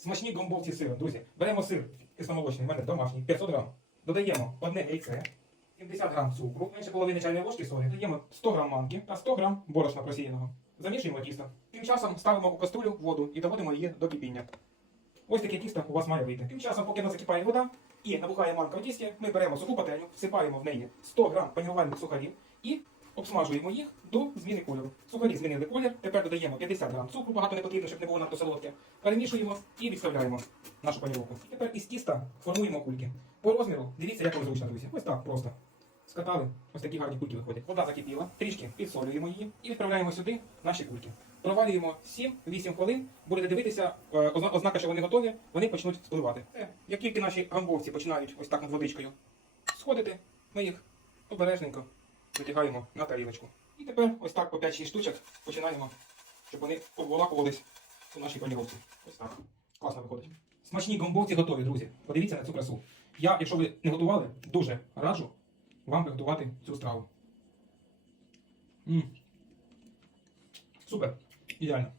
Смачні гомбовці сиру, друзі. Беремо сир кисломолочний, в мене домашній, 500 грам. Додаємо одне яйце, 70 грам цукру, менше половини чайної ложки солі. Додаємо 100 грам манки та 100 грам борошна просіяного. Замішуємо тісто. Тим часом ставимо у каструлю воду і доводимо її до кипіння. Ось таке тісто у вас має вийти. Тим часом, поки не закипає вода і набухає манка в тісті, ми беремо суху пательню, всипаємо в неї 100 грам панірувальних сухарів і обсмажуємо їх до зміни кольору. Сухарі змінили колір, тепер додаємо 50 грам цукру, багато не потрібно, щоб не було надто солодке. Перемішуємо і відставляємо нашу паніровку. І тепер із тіста формуємо кульки. По розміру, дивіться, як зручно, друзі. Ось так просто. Скатали, ось такі гарні кульки виходять. Вода закипіла, трішки підсолюємо її і відправляємо сюди наші кульки. Провалюємо 7-8 хвилин, будете дивитися, е, ознака, що вони готові, вони почнуть спливати. Е, Як тільки наші гамбовці починають ось так водичкою сходити, ми їх обережненько витягаємо на тарілочку. І тепер ось так по 5-6 штучок починаємо, щоб вони обволакувались у нашій паніровці. Ось так. Класно виходить. Смачні гомбовці готові, друзі. Подивіться на цю красу. Я, якщо ви не готували, дуже раджу вам приготувати цю страву. м Супер. Ідеально.